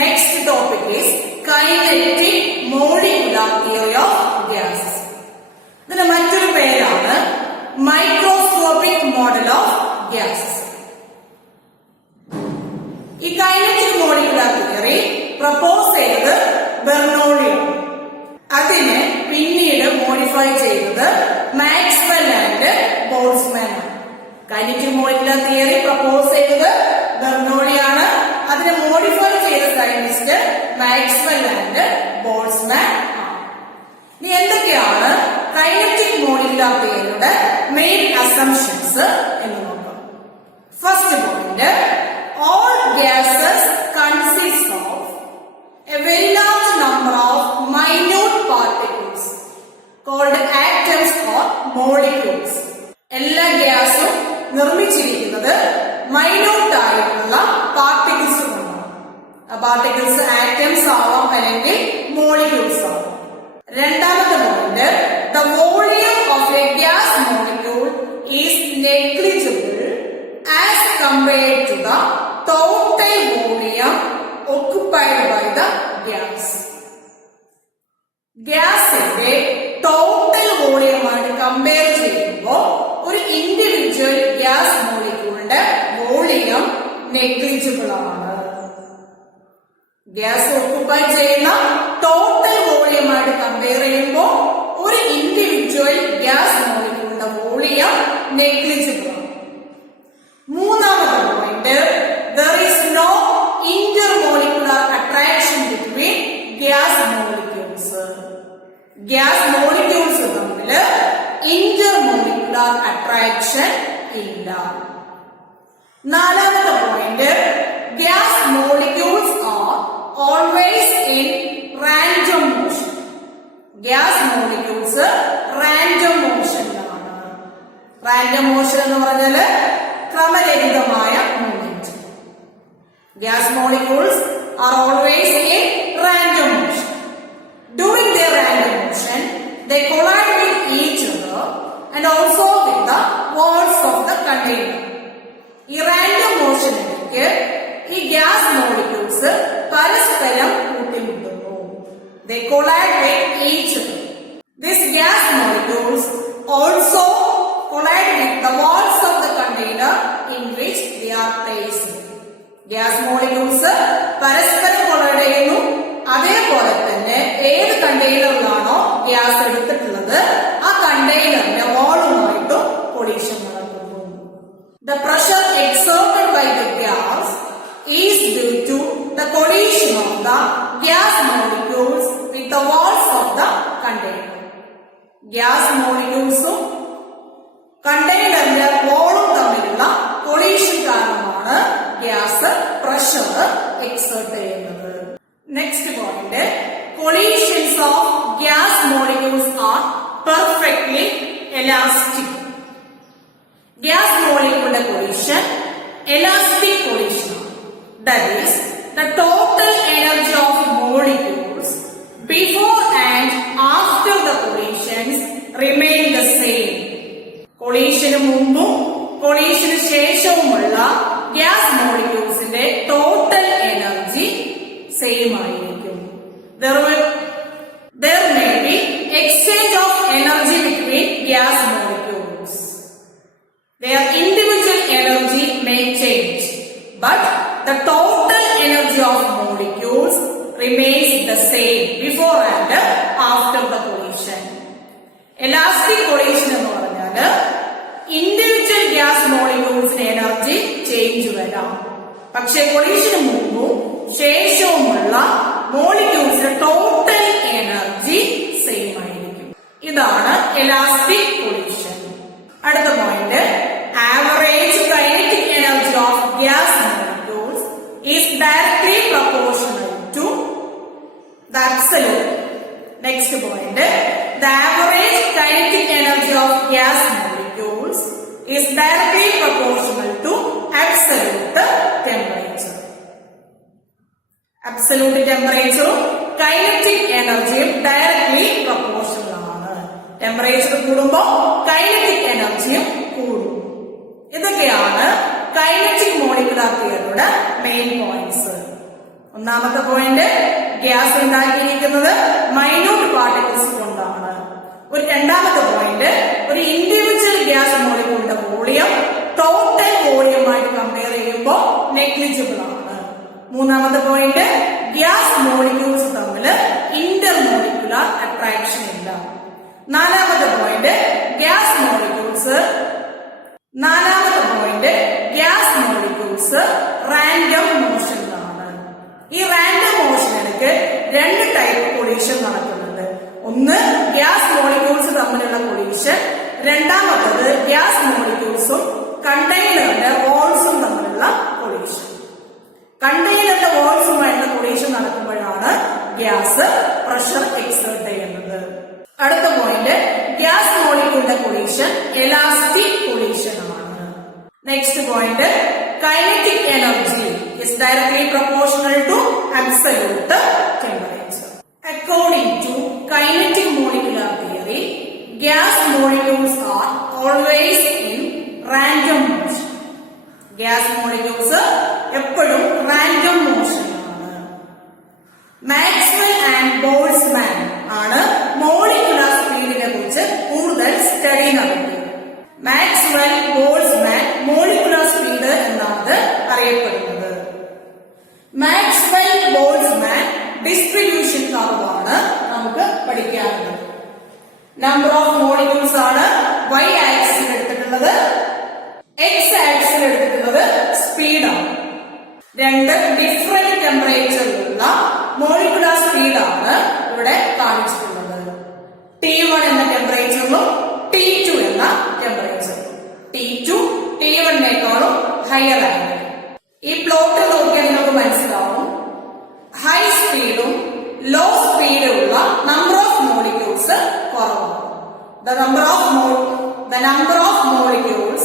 Next topic is kinetic molecular theory of gases. ഇതിന്റെ മറ്റൊരു പേരാണ് മൈക്രോസ്കോപ്പിക് മോഡൽ ഓഫ് gases. ഈ കൈനറ്റിക് മോളിക്കുലർ തിയറി പ്രപ്പോസ് ചെയ്തത് Bernoulli. അതിനെ പിന്നീട് മോഡിഫൈ ചെയ്തത് Maxwell and Boltzmann. Kinetic molecular theory propose ചെയ്തത് ബെർണോളിയാണ്. അതിനെ മോഡിഫൈ ചെയ്ത സയന്റിസ്റ്റ് മാക്സ്വെൽ ആൻഡ് ബോൾട്സ്മാൻ. ഇനി എന്തൊക്കെയാണ് കൈനറ്റിക് മോളിക്കുലർ തിയറിയുടെ മെയിൻ അസംപ്ഷൻസ് എന്ന് നോക്കാം. First point, all gases consist of a very large number of minute particles called atoms or molecules. എല്ലാ ഗ്യാസും നിർമ്മിച്ചിരിക്കുന്നത് മൈന്യൂട്ട് ആയിട്ടുള്ള പാർട്ടിക്കിൾസ് കൊണ്ടാണ്. ആ പാർട്ടിക്കിൾസ് ആറ്റംസ് ആവാം അല്ലെങ്കിൽ മോളിക്യൂൾസ് ആവാം. രണ്ടാമത്തെ point, the volume of a gas molecule is negligible as compared to the total volume occupied by the gas. ഗ്യാസിന്റെ ടോട്ടൽ വോളിയമായിട്ട് കമ്പയർ ചെയ്യുമ്പോൾ ഒരു ഇൻഡിവിജ്വൽ ഗ്യാസ് മോളിക്യൂളിന്റെ വോളിയം നെഗ്ലിജിബിൾ ആണ്. ഗ്യാസ് ഓക്കുപ്പൈ ചെയ്യുന്ന ടോട്ടൽ വോളിയമായിട്ട് കമ്പയർ ചെയ്യുമ്പോൾ ഒരു ഇൻഡിവിജ്വൽ ഗ്യാസ് മോളിക്യൂളിന്റെ വോളിയം നെഗ്ലിജിബിൾ ആണ്. മൂന്നാമത്തെ point, there is no intermolecular attraction between gas molecules. Gas molecules തമ്മിൽ ഇന്റർമോളിക്കുലർ അട്രാക്ഷൻ ഇല്ല. നാലാമത്തെ point, gas molecules are always in random motion. Gas molecules random മോഷനിലാണ്. റാൻഡം മോഷൻ എന്ന് പറഞ്ഞാല് ക്രമരഹിതമായ movement. Gas molecules are always in random motion. During their random motion, they collide with each other and also with the walls of the container. ഈ random മോഷനിലേക്ക് ഈ gas molecules പരസ്പരം കൂട്ടിമുട്ടുന്നു. They collide with each other. These gas molecules also collide with the walls of the container in which they are placed. Gas molecules പരസ്പരം collide ചെയ്യുന്നു. അതേപോലെ തന്നെ ഏത് കണ്ടെയ്നറിലാണോ gas എടുത്തിട്ടുള്ളത് ആ കണ്ടെയ്നറിന്റെ വാളുമായിട്ടും കൊളീഷൻ നടക്കുന്നു. The pressure exerted by the gas is due to the collision of the gas molecules with the walls of the container. Gas മോളിക്യൂൾസും കണ്ടെയ്നറിന്റെ വാളും തമ്മിലുള്ള കൊളീഷൻ കാരണമാണ് ഗ്യാസ് പ്രഷർ എക്സേർട്ട് ചെയ്യുന്നത്. Next point, collisions of gas molecules are perfectly elastic. Gas molecule collision elastic collision. That is, the total energy of molecules before and after the collisions remain the same. Collision മുമ്പും collision ശേഷവുമുള്ള gas മോളിക്യൂൾസിന്റെ total energy same ആയിരിക്കും. There may be exchange of energy between gas molecules. Their individual energy may change, but the total energy of molecules remains the same before and after the collision. Elastic collision എന്ന് പറഞ്ഞാല് individual gas മോളിക്യൂൾസിന്റെ energy change വരാം. പക്ഷെ കൊളീഷന് മുമ്പും ശേഷവുമുള്ള മോളിക്യൂൾസിന്റെ total energy same ആയിരിക്കും. ഇതാണ് എലാസ്റ്റിക് കൊളീഷൻ. അടുത്ത point, average kinetic energy of gas molecules is directly proportional to the absolute. Next point, the average kinetic energy of gas molecules is directly proportional to absolute temperature. Absolute ടെമ്പറേച്ചറും kinetic എനർജിയും ഡയറക്ട്ലി പ്രൊപ്പോർഷണൽ ആണ്. Temperature കൂടുമ്പോൾ kinetic എനർജിയും കൂടും. ഇതൊക്കെയാണ് kinetic molecular തിയറിയുടെ മെയിൻ പോയിന്റ്സ്. ഒന്നാമത്തെ പോയിന്റ്, ഗ്യാസ് ഉണ്ടാക്കിയിരിക്കുന്നത് മൈന്യൂട്ട് പാർട്ടിക്കിൾസ് കൊണ്ടാണ്. ഒരു രണ്ടാമത്തെ പോയിന്റ്, ഒരു ഇൻഡിവിജ്വൽ ഗ്യാസ് മോളിക്യൂളിന്റെ വോളിയം ടോട്ടൽ വോളിയമായിട്ട് കമ്പയർ ചെയ്യുമ്പോൾ നെഗ്ലിജിബിൾ ആണ്. മൂന്നാമത്തെ പോയിന്റ്, ഗ്യാസ് മോളിക്യൂൾസ് തമ്മിൽ ഇന്റർ മോളിക്യുലർ അട്രാക്ഷൻ ഇല്ല. നാലാമത്തെ പോയിന്റ്, ഗ്യാസ് മോളിക്യൂൾസ് റാൻഡം മോഷനിലാണ്. ഈ റാൻഡം മോഷനിലേക്ക് രണ്ട് ടൈപ്പ് കൊളീഷൻ നടക്കുന്നുണ്ട്. ഒന്ന് ഗ്യാസ് മോളിക്യൂൾസ് തമ്മിലുള്ള കൊളീഷൻ, രണ്ടാമത്തത് ഗ്യാസ് മോളിക്യൂൾസും കണ്ടെയ്നറിന്റെ വോൾസും തമ്മിലുള്ള കൊളീഷൻ. കണ്ടെയ്നറിന്റെ വോൾസുമായിട്ടുള്ള കൊളീഷൻ നടക്കുമ്പോഴാണ് ഗ്യാസ് പ്രഷർ എക്സേർട്ട് ചെയ്യുന്നത്. അടുത്ത പോയിന്റ്, ഗ്യാസ് മോളിക്യൂളിന്റെ കൊളീഷൻ എലാസ്റ്റിക് കൊളീഷൻ ആണ്. Next point, kinetic energy is directly proportional to absolute temperature. According to kinetic molecular theory, gas molecules are always in random motion. Gas molecules എപ്പോഴും random motion ആണ്. Maxwell and Boltzmann ആണ് molecular സ്പീഡിനെ കുറിച്ച് കൂടുതൽ study നടത്തിയത്. Maxwell, Boltzmann molecular speed എന്നാണ് അറിയപ്പെടുന്നത്. Maxwell Boltzmann distribution കർവാണ് നമുക്ക് പഠിക്കാനുള്ളത്. നമ്പർ ഓഫ് മോളിക്യൂൾസ് ആണ് y ആക്സിൽ എടുത്തിട്ടുള്ളത്, x ആക്സിൽ എടുത്തിട്ടുള്ളത് സ്പീഡാണ്. രണ്ട് ഡിഫറെന്റ് ടെമ്പറേച്ചറിലുള്ള മോളിക്കുലർ സ്പീഡാണ് ഇവിടെ കാണിച്ചിട്ടുള്ളത്. T1 എന്ന ടെമ്പറേച്ചറിലും T2 എന്ന ടെമ്പറേച്ചറിലും. T2 T1നേക്കാളും ഹയർ ആണ്. ഈ പ്ലോട്ട് നോക്കിയാൽ നിങ്ങൾക്ക് മനസ്സിലാവും, ഹൈ സ്പീഡും ലോ സ്പീഡുള്ള നമ്പർ ഓഫ് മോളിക്യൂൾസ് കുറവാണ്. The number of molecules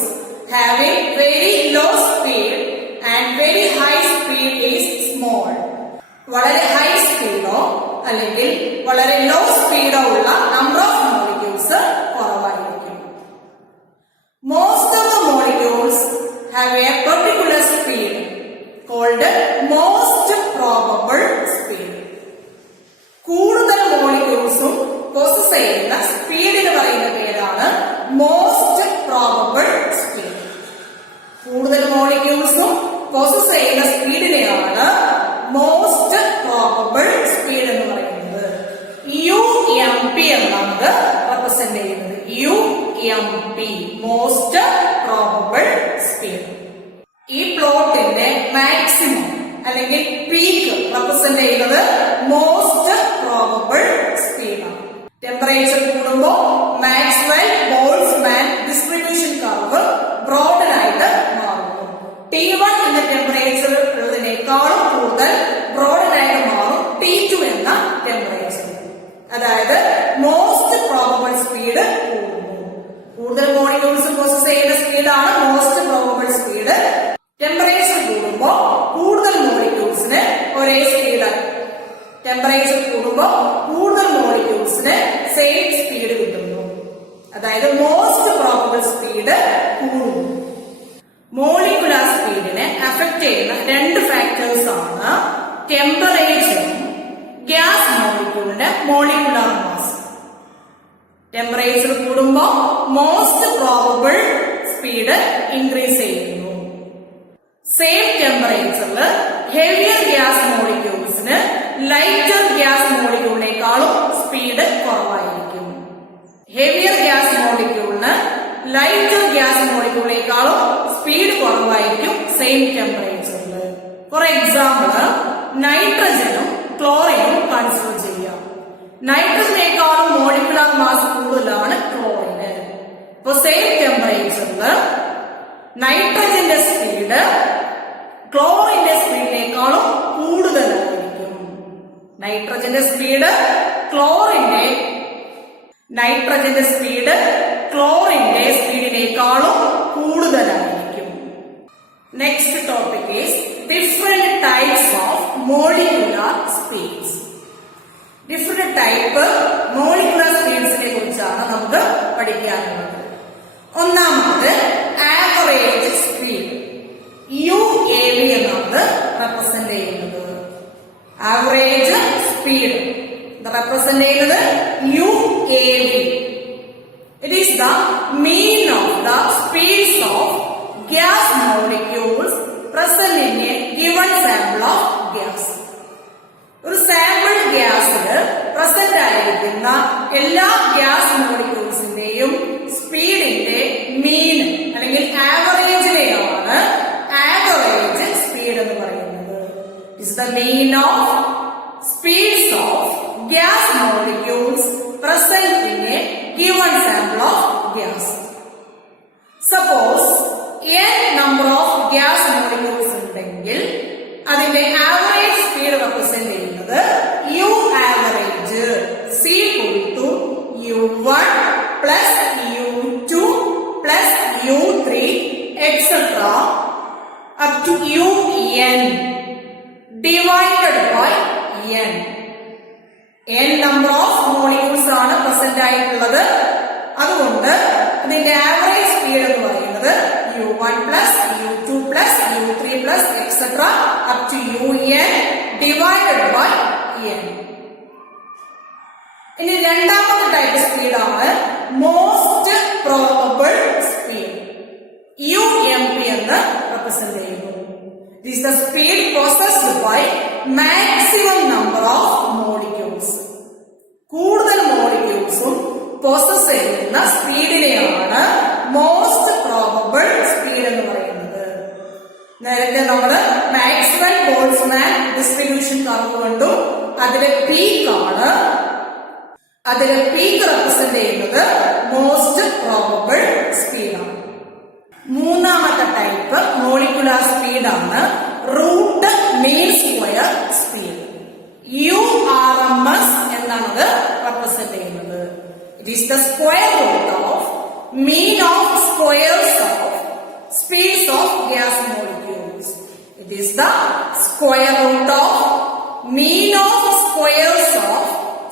having very low speed and very high speed is small. വളരെ ഹൈ സ്പീഡോ അല്ലെങ്കിൽ വളരെ ലോ സ്പീഡോ ഉള്ള നമ്പർ ഓഫ് മോളിക്യൂൾസ് കുറവായിരിക്കും. Most of the molecules have a particular speed called most probable speed. കൂടുതൽ മോളിക്യൂൾസും possess ചെയ്യുന്ന സ്പീഡിന് പറയുന്ന പേരാണ് most probable speed. കൂടുതൽ മോളിക്യൂൾസും പൊസസ് ചെയ്യുന്ന സ്പീഡിനെയാണ് മോസ്റ്റ് പ്രോബബിൾ സ്പീഡ് എന്ന് പറയുന്നത്. UMP എന്നാണ് റെപ്രസെന്റ് ചെയ്യുന്നത്. UMP, most probable speed. ഈ പ്ലോട്ടിന്റെ മാക്സിമം അല്ലെങ്കിൽ പീക്ക് റെപ്രസെന്റ് ചെയ്യുന്നത് മോസ്റ്റ് പ്രോബബിൾ സ്പീഡാണ്. ടെമ്പറേച്ചർ കൂടുമ്പോൾ Maxwell Boltzmann distribution curve broaden ആയിട്ട് മാറുന്നു. T1 എന്ന ടെമ്പറേച്ചർ ഉള്ളതിനേക്കാളും കൂടുതൽ ബ്രോഡൻ ആയിട്ട് മാറും T2 എന്ന ടെമ്പറേച്ചർ. അതായത് മോസ്റ്റ് പ്രോബബിൾ സ്പീഡ് കൂടുന്നു. കൂടുതൽ മോളിക്യൂൾസ് പ്രോസസ് ചെയ്യുന്ന സ്പീഡാണ് മോസ്റ്റ് പ്രോബബിൾ സ്പീഡ്. ടെമ്പറേച്ചർ കൂടുമ്പോൾ കൂടുതൽ മോളിക്യൂൾസിന് ഒരേ സ്പീഡ്, ടെമ്പറേച്ചർ കൂടുമ്പോൾ കൂടുതൽ മോളിക്യൂൾസിന് സെയിം സ്പീഡ് കിട്ടുന്നു. അതായത് മോസ്റ്റ് പ്രോബബിൾ സ്പീഡ് കൂടുന്നു. മോളിക്കുലർ സ്പീഡിനെ അഫക്ട് ചെയ്യുന്ന രണ്ട് ഫാക്ടേഴ്സ് ആണ് ടെമ്പറേച്ചറും ഗ്യാസ് മോളിക്യൂളിന്റെ മോളിക്കുലർ മാസ്. ടെമ്പറേച്ചർ കൂടുമ്പോൾ മോസ്റ്റ് പ്രോബബിൾ സ്പീഡ് ഇൻക്രീസ് ചെയ്യുന്നു. സെയിം ടെമ്പറേച്ചറിൽ ഹെവിയർ ഗ്യാസ് മോളിക്യൂൾസിന് ലൈറ്റർ ഗ്യാസ് മോളിക്യൂളിനേക്കാളും സ്പീഡ് കുറവായിരിക്കും. ഹെവിയർ ഗ്യാസ് മോളിക്യൂളിന് ലൈറ്റർ ഗ്യാസ് മോളിക്യൂളിനേക്കാളും സ്പീഡ് കുറവായിരിക്കും സെയിം ടെമ്പറേച്ചറിൽ. ഫോർ എക്സാമ്പിൾ, നൈട്രജനും ക്ലോറിനും കൺസിഡർ ചെയ്യാം. നൈട്രജനേക്കാളും മോളിക്കുലർ മാസ് കൂടുതലാണ് ക്ലോറിന്. ഇപ്പൊ സെയിം ടെമ്പറേച്ചറിൽ നൈട്രജന്റെ സ്പീഡ് ക്ലോറിന്റെ സ്പീഡിനേക്കാളും കൂടുതലായിരിക്കും. നൈട്രജന്റെ സ്പീഡ് ക്ലോറിന്റെ സ്പീഡിനേക്കാളും കൂടുതലായിരിക്കും. Next topic is different types of molecular speeds. Different type molecular സ്പീഡ്സിനെ കുറിച്ചാണ് നമുക്ക് പഠിക്കാനുള്ളത്. ഒന്നാമത് ആവറേജ് സ്പീഡ്, UAV എന്നാണ് റെപ്രസെന്റ് ചെയ്യുന്നത്. ആവറേജ് സ്പീഡ് റെപ്രസെന്റ് ചെയ്യുന്നത് UAV. It is the mean of the speeds of gas molecules present in a given sample of gas. ഒരു sample ഗ്യാസിൽ പ്രസന്റ് ആയിരിക്കുന്ന എല്ലാ ഗ്യാസ് മോളിക്യൂൾസിന്റെയും സ്പീഡിന്റെ മീൻ അല്ലെങ്കിൽ ആവറേജിനെയാണ് ആവറേജ് സ്പീഡ് എന്ന് പറയുന്നത്. It's the mean of speeds of gas molecules present in A given sample of gas. Suppose n number of gas molecules ഉണ്ടെങ്കിൽ അതിന്റെ average speed represent ചെയ്യുന്നത് U average is equal to U1 plus U2 plus U3 etc. up to UN divided by N. n number of molecules ആണ് present ആയിട്ടുള്ളത്. അതുകൊണ്ട് അതിന്റെ average speed എന്ന് പറയുന്നത് U1 plus U2 plus U3 plus etc. up to UN divided by N. ഇനി രണ്ടാമത്തെ type സ്പീഡാണ് most probable speed, UMP എന്ന് റെപ്രസെന്റ് ചെയ്യുന്നു. This is the speed possessed by maximum number of molecules. കൂടുതൽ മോളിക്യൂൾസും poses ചെയ്യുന്ന സ്പീഡിനെയാണ് most probable speed എന്ന് പറയുന്നത്. നേരത്തെ നമ്മൾ മാക്സ്വെൽ ബോൾട്സ്മാൻ ഡിസ്ട്രിബ്യൂഷൻ കർവ് കണ്ടു. അതിലെ പീക്കാണ്, അതിലെ പീക്ക് റെപ്രസെന്റ് ചെയ്യുന്നത് മോസ്റ്റ് പ്രോബബിൾ സ്പീഡാണ്. മൂന്നാമത്തെ ടൈപ്പ് മോളിക്കുലാർ സ്പീഡാണ് root mean square speed, URMS എന്നാണത് റെപ്രസെന്റ് ചെയ്യുന്നത്. It is the square root of mean of squares of speeds of gas molecules. It is the square root of mean of squares of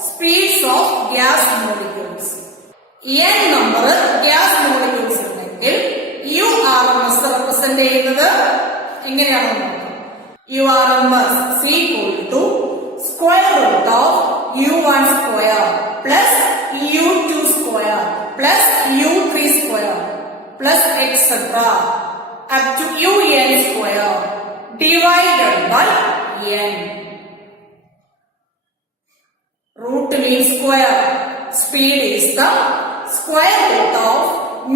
speeds of gas molecules. n number gas molecules ഉണ്ടെങ്കിൽ URMS represent ചെയ്യുന്നത് എങ്ങനെയാണെന്ന് നോക്കാം. URMS is equal to square root of U1 square plus U2 square plus U3 square plus etc. up to UN square divided by N. Root mean square speed is the square root of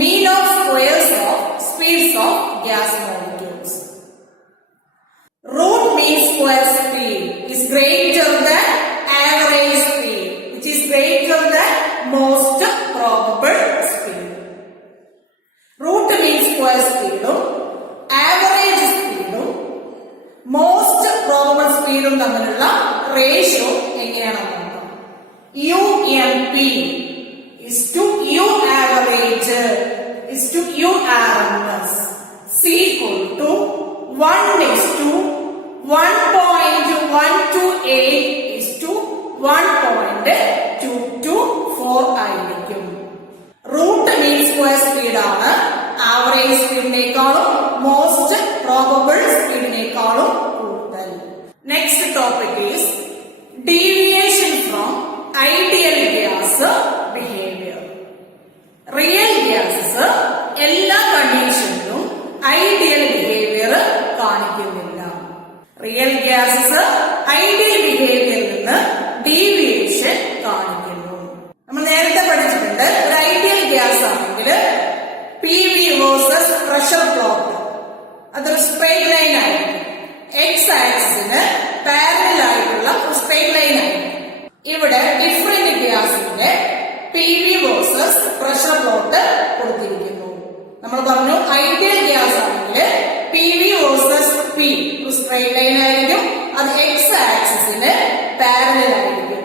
mean of squares of speeds of gas molecules. Root mean square speed is greater than average speed, which is greater than most probable speed. Root mean square speed average speed most probable speed തമ്മിലുള്ള ratio എങ്ങനെയാണെന്ന് നോക്കാം. UMP is to U average is to URMS is equal to 1:1.128 is to 1.224 ആയിരിക്കും. Root mean square സ്പീഡാണ് average സ്പീഡിനേക്കാളും most probable സ്പീഡിനേക്കാളും കൂടുതൽ. Next topic is deviation from ideal gas behaviour. Real gases എല്ലാ കണ്ടീഷനിലും ഐഡിയൽ ബിഹേവിയർ കാണിക്കുന്നില്ല. Real gases ideal ബിഹേവിയറിൽ നിന്ന് ഡീവിയേഷൻ കാണിക്കുന്നു. നമ്മൾ നേരത്തെ പഠിച്ചിട്ടുണ്ട്, ഒരു ഐഡിയൽ ഗ്യാസ് ആണെങ്കിൽ PV വേഴ്സസ് പ്രഷർ പ്ലോട്ട് അതൊരു സ്ട്രെയിറ്റ് ലൈൻ ആയിരിക്കും. എക്സ് ആക്സിന് പാരലൽ ആയിട്ടുള്ള സ്ട്രെയിറ്റ് ലൈൻ ആയിരിക്കും. ഇവിടെ ഡിഫറെന്റ് ഗ്യാസിന്റെ PV വേഴ്സസ് പ്രഷർ പ്ലോട്ട് കൊടുത്തിരിക്കുന്നു. നമ്മൾ പറഞ്ഞു ഐഡിയൽ ഗ്യാസ് ആണെങ്കിൽ PV വേഴ്സസ് P ഒരു സ്ട്രെയിറ്റ് ലൈൻ ആയിരിക്കും. അത് എക്സ് ആക്സിന് പാരലൽ ആയിരിക്കും.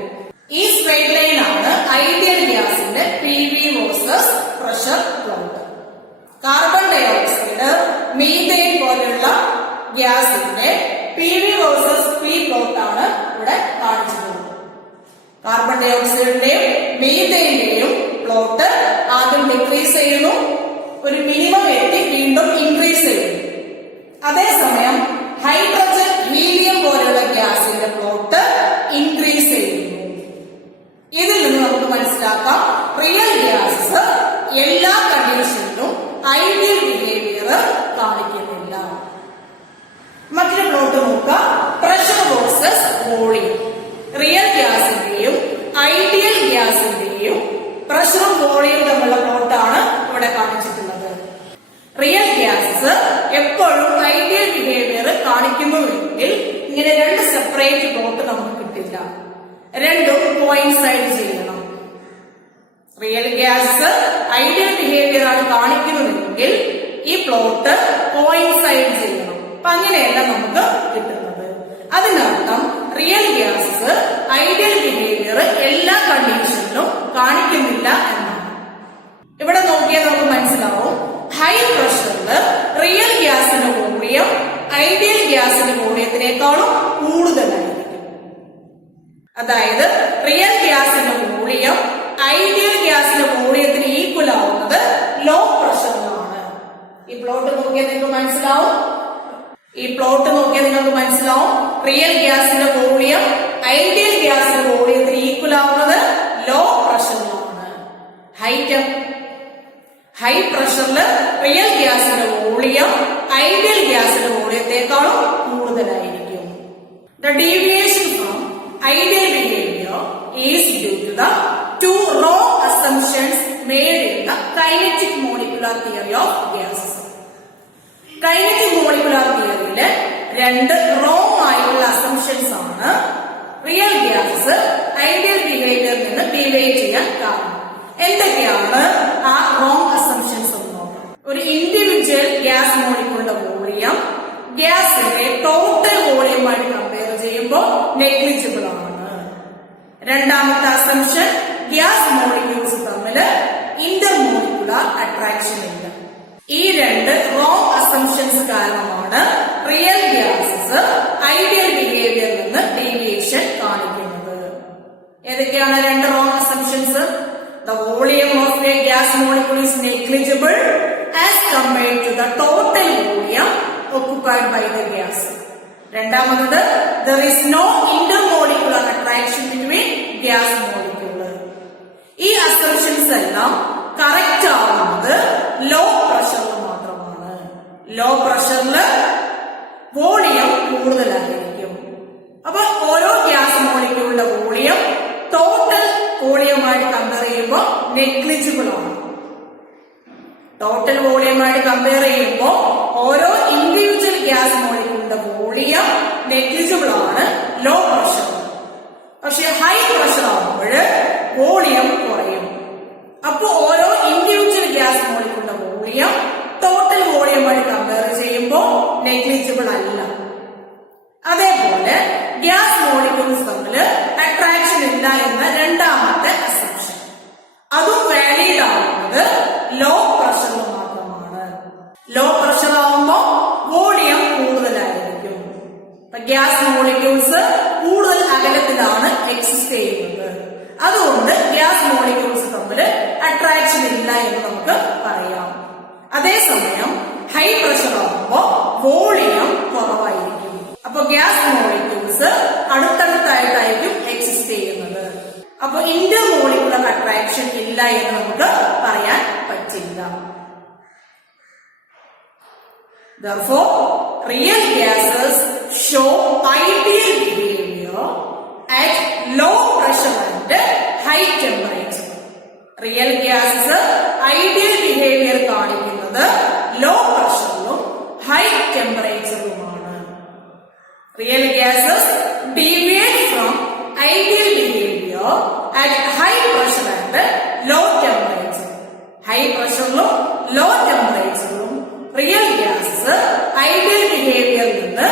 ഈ സ്ട്രെയിറ്റ് ലൈൻ ആണ് ഐഡിയൽ ഗ്യാസിന്റെ PV versus pressure plot. Carbon dioxide, methane പോലുള്ള ഗ്യാസിന്റെ PV വേഴ്സസ് P പ്ലോട്ട് ആണ് ഇവിടെ കാണിച്ചിട്ടുള്ളത്. കാർബൺ ഡയോക്സൈഡിന്റെയും മീഥെയ്ന്റെയും പ്ലോട്ട് ആദ്യം ഡിക്രീസ് ചെയ്യുന്നു, ഒരു മിനിമം എത്തി വീണ്ടും ഇൻക്രീസ് ചെയ്യുന്നു. അതേസമയം ഹൈഡ്രജൻ, ഹീലിയം പോലുള്ള ഗ്യാസിന്റെ പ്ലോട്ട് കാണിക്കുന്നുവെങ്കിൽ ഇങ്ങനെ രണ്ട് സെപ്പറേറ്റ് പ്ലോട്ട് നമുക്ക് കിട്ടില്ല. രണ്ടും കോയിൻസൈഡ് ചെയ്യണം. റിയൽ ഗ്യാസ് ഐഡിയൽ ബിഹേവിയർ ആണ് കാണിക്കുന്നതെങ്കിൽ ഈ പ്ലോട്ട് കോയിൻസൈഡ് ചെയ്യണം. അപ്പൊ അങ്ങനെയല്ല നമുക്ക് കിട്ടുന്നത്. അതിനർത്ഥം റിയൽ ഗ്യാസ് ഐഡിയൽ ബിഹേവിയർ എല്ലാ കണ്ടീഷനിലും കാണിക്കുന്നില്ല എന്നാണ്. ഇവിടെ നോക്കിയാൽ നമുക്ക് മനസ്സിലാവും, ഹൈ പ്രഷറിൽ റിയൽ ഗ്യാസിന്റെ വോളിയം ഐഡിയൽ ഗ്യാസിന്റെ വോളിയത്തിനേക്കാളും കൂടുതലായിരിക്കും. അതായത് റിയൽ ഗ്യാസിന്റെ വോളിയം ഐഡിയൽ ഗ്യാസിന്റെ വോളിയത്തിന് ഈക്വൽ ആവുന്നത് ലോ പ്രഷറിലാണ്. ഈ പ്ലോട്ട് നോക്കിയാൽ നിങ്ങൾക്ക് മനസ്സിലാവും, റിയൽ ഗ്യാസിന്റെ വോളിയം ഐഡിയൽ ഗ്യാസിന്റെ വോളിയത്തിന് ഈക്വൽ ആവുന്നത് ലോ പ്രഷറിലാണ്. ഹൈ പ്രഷറിൽ റിയൽ ഗ്യാസിന്റെ വോളിയം ഐഡിയൽ ഗ്യാസിന്റെ വോളിയത്തെക്കാളും കൂടുതലായിരിക്കും. The deviation from ideal behavior is due to the two wrong assumptions made in the kinetic molecular theory of gases. Kinetic molecular theory-യിലെ രണ്ട് wrong ആയിട്ടുള്ള assumptions ആണ് real gas ideal ബിഹേവിയറിൽ നിന്ന് deviate ചെയ്യാൻ കാരണം. എന്തൊക്കെയാണ് ആ റോങ് അസംഷൻസ് എന്ന് നോക്കാം. ഒരു ഇൻഡിവിജ്വൽ ഗ്യാസ് മോളിക്യൂളിന്റെ വോളിയം ഗ്യാസിന്റെ ടോട്ടൽ വോളിയമായിട്ട് കമ്പയർ ചെയ്യുമ്പോൾ നെഗ്ലിജിബിൾ ആണ്. രണ്ടാമത്തെ അസംഷൻ, ഗ്യാസ് മോളിക്യൂൾസ് തമ്മിൽ ഇന്റർമോളിക്കുലർ അട്രാക്ഷൻ ഇല്ല. ഈ രണ്ട് റോങ് അസംഷൻസ് കാരണമാണ് റിയൽ ഗ്യാസസ് ഐഡിയൽ ബിഹേവിയറിൽ നിന്ന് ഡീവിയേഷൻ കാണിക്കുന്നത്. ഏതൊക്കെയാണ് രണ്ട് wrong assumptions? The volume of a gas molecule is negligible as compared to the total volume occupied by the gas. രണ്ടാമത്, there is no intermolecular attraction between gas molecule. ഈ assumptions എല്ലാം correct ആവുന്നത് low പ്രഷറിൽ മാത്രമാണ്. Low പ്രഷറിൽ volume കൂടുതലായിരിക്കും. അപ്പൊ ഓരോ ഗ്യാസ് മോളിക്യൂളിന്റെ വോളിയം ടോട്ടൽ വോളിയമായിട്ട് കമ്പയർ ചെയ്യുമ്പോൾ നെഗ്ലിജിബിൾ ആണ്. ടോട്ടൽ വോളിയമായിട്ട് കമ്പയർ ചെയ്യുമ്പോൾ ഓരോ ഇൻഡിവിജ്വൽ ഗ്യാസ് മോളിക്യൂളിന്റെ വോളിയം നെഗ്ലിജിബിൾ ആണ് ലോ പ്രഷർ. പക്ഷെ ഹൈ പ്രഷർ ആകുമ്പോൾ വോളിയം കുറയും. അപ്പൊ ഓരോ ഇൻഡിവിജ്വൽ ഗ്യാസ് മോളിക്യൂളിന്റെ വോളിയം ടോട്ടൽ വോളിയമായിട്ട് കമ്പയർ ചെയ്യുമ്പോൾ നെഗ്ലിജിബിൾ അല്ല. അതേപോലെ ഗ്യാസ് മോളിക്യൂൾസ് തമ്മിൽ അട്രാക്ഷൻ ഇല്ല എന്ന രണ്ടാമത്തെ അസംഷൻ, അതും വാലിഡ് ആവുന്നത് ലോ പ്രഷറിൽ മാത്രമാണ്. ലോ പ്രഷർ ആവുമ്പോൾ വോളിയം കൂടുതലായിരിക്കും. ഗ്യാസ് മോളിക്യൂൾസ് കൂടുതൽ അകലത്തിലാണ് എക്സിസ്റ്റ് ചെയ്യുന്നത്. അതുകൊണ്ട് ഗ്യാസ് മോളിക്യൂൾസ് തമ്മിൽ അട്രാക്ഷൻ ഇല്ല എന്ന് നമുക്ക് പറയാം. അതേസമയം ഹൈ പ്രഷർ ആവുമ്പോൾ വോളിയം കുറവായിരിക്കും. അപ്പൊ ഗ്യാസ് മോളിക്യൂൾസ് അടുത്തടുത്തായിട്ടായിരിക്കും എക്സിസ്റ്റ് ചെയ്യുന്നത്. അപ്പൊ ഇന്റർമോളിക്കുലർ അട്രാക്ഷൻ ഇല്ല എന്ന് നമുക്ക് പറയാൻ പറ്റില്ല. Therefore, real gases show ideal behavior at low pressure and high temperature. Real gases ideal behavior കാണിക്കുന്നത് ലോ പ്രഷറിലും ഹൈ ടെമ്പറേച്ചറിലുമാണ്. Real gases deviate from ideal behavior at high pressure and low temperature. High pressure-ലും low temperature-ലും real gases ideal ബിഹേവിയറിൽ നിന്ന്